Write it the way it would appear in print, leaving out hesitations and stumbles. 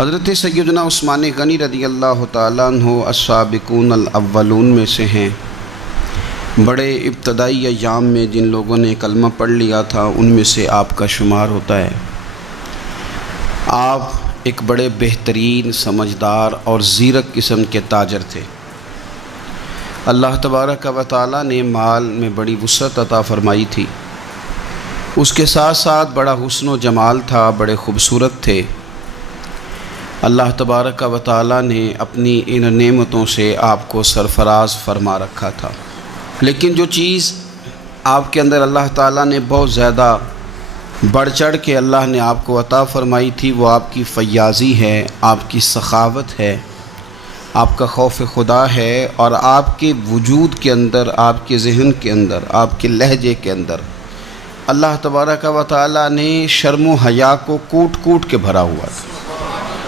حضرت سیدنا عثمان غنی رضی اللہ تعالیٰ عنہ السابقون الاولون میں سے ہیں۔ بڑے ابتدائی ایام میں جن لوگوں نے کلمہ پڑھ لیا تھا ان میں سے آپ کا شمار ہوتا ہے۔ آپ ایک بڑے بہترین، سمجھدار اور زیرک قسم کے تاجر تھے۔ اللہ تبارک و تعالیٰ نے مال میں بڑی وسعت عطا فرمائی تھی، اس کے ساتھ ساتھ بڑا حسن و جمال تھا، بڑے خوبصورت تھے۔ اللہ تبارک و تعالیٰ نے اپنی ان نعمتوں سے آپ کو سرفراز فرما رکھا تھا، لیکن جو چیز آپ کے اندر اللہ تعالیٰ نے بہت زیادہ بڑھ چڑھ کے اللہ نے آپ کو عطا فرمائی تھی وہ آپ کی فیاضی ہے، آپ کی سخاوت ہے، آپ کا خوف خدا ہے، اور آپ کے وجود کے اندر، آپ کے ذہن کے اندر، آپ کے لہجے کے اندر اللہ تبارک و تعالیٰ نے شرم و حیا کو کوٹ کوٹ کے بھرا ہوا تھا۔